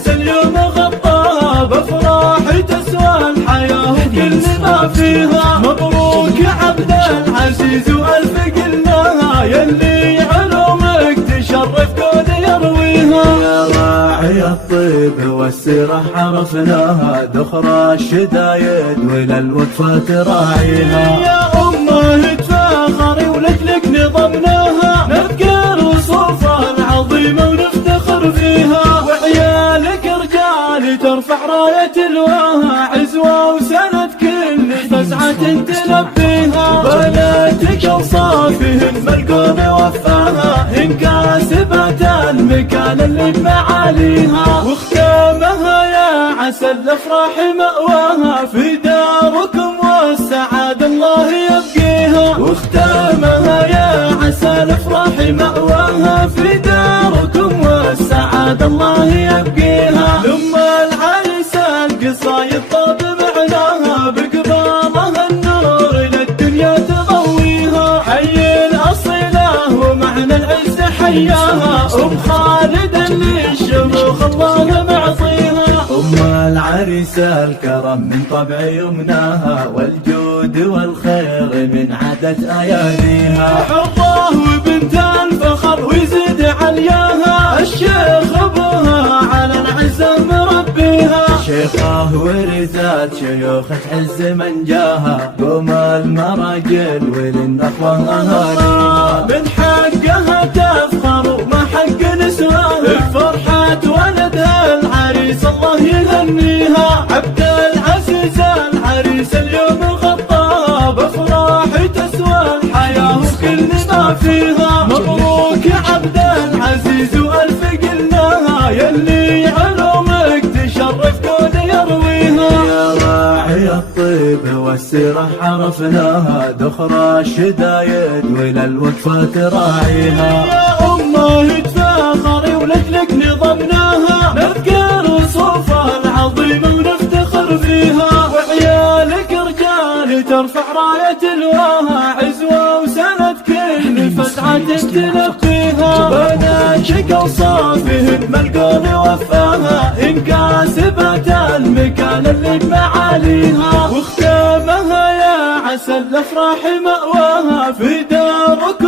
العريس اليوم غطاها بأفراح تسوى الحياة وكل ما فيها. مبروك يا عبد العزيز وألف قلناها، يلي علومك تشرف كون يرويها. يا راعي الطيب والسيرة عرفناها، دخرى الشدايد وللوقفة تراعيها. يا أمه تفاخري ولجلك نظمناها، نذكر وصوفها العظيمة ونفتخر فيها. وعيالك رجال ترفع راية الواها، عزوة وسند كل فزعة تلبيها. بناتك أوصافهن ملكون وفاها، إن كاسبت المكان اللي بمعاليها. واختامها يا عسى الأفراح مأواها، في داركم والسعادة الله يبقيها. واختامها يا عسى الأفراح مأواها، في داركم والسعادة الله يبقيها. لما العريس القصايد طاب معناها، بقبالها النور للدنيا تضويها. حي الأصيلة ومعنى العز حياها، أم خالد اللي الشموخ الله معطيها. أم العريس الكرم من طبع يمناها، والجود والخير من عادة أياديها. حظاه وبنت الفخر ويزيد علياها، الشيخ أبوها على العزة مربيها. شيخه ورثات شيوخ تعز من جاها، قوم المراجل وللنخوة أهاليها. من حقها تفخر وما حق نسواها، بفرحة ولد العريس الله يهنيها. عبد العزيز العريس اليوم غطاها، بأفراح تسوى الحياة وكل ما فيها. مبروك يا عبد العزيز وألف قلناها، يلي علومك تشرف كون يرويها. يا راعي الطيب والسيرة عرفناها، دخرى الشدايد وللوقفة تراعيها. يا أمه تفاخري ولجلك نظمناها، نذكر وصوفها العظيمة ونفتخر فيها. وعيالك رجال ترفع راية الواها، عزوة وسند كل فزعة تلقيها. بناتك أوصافهن ملكون وفاها، إن كاسبت المكان اللي بمعاليها. واختامها يا عسى الأفراح مأواها، في دارك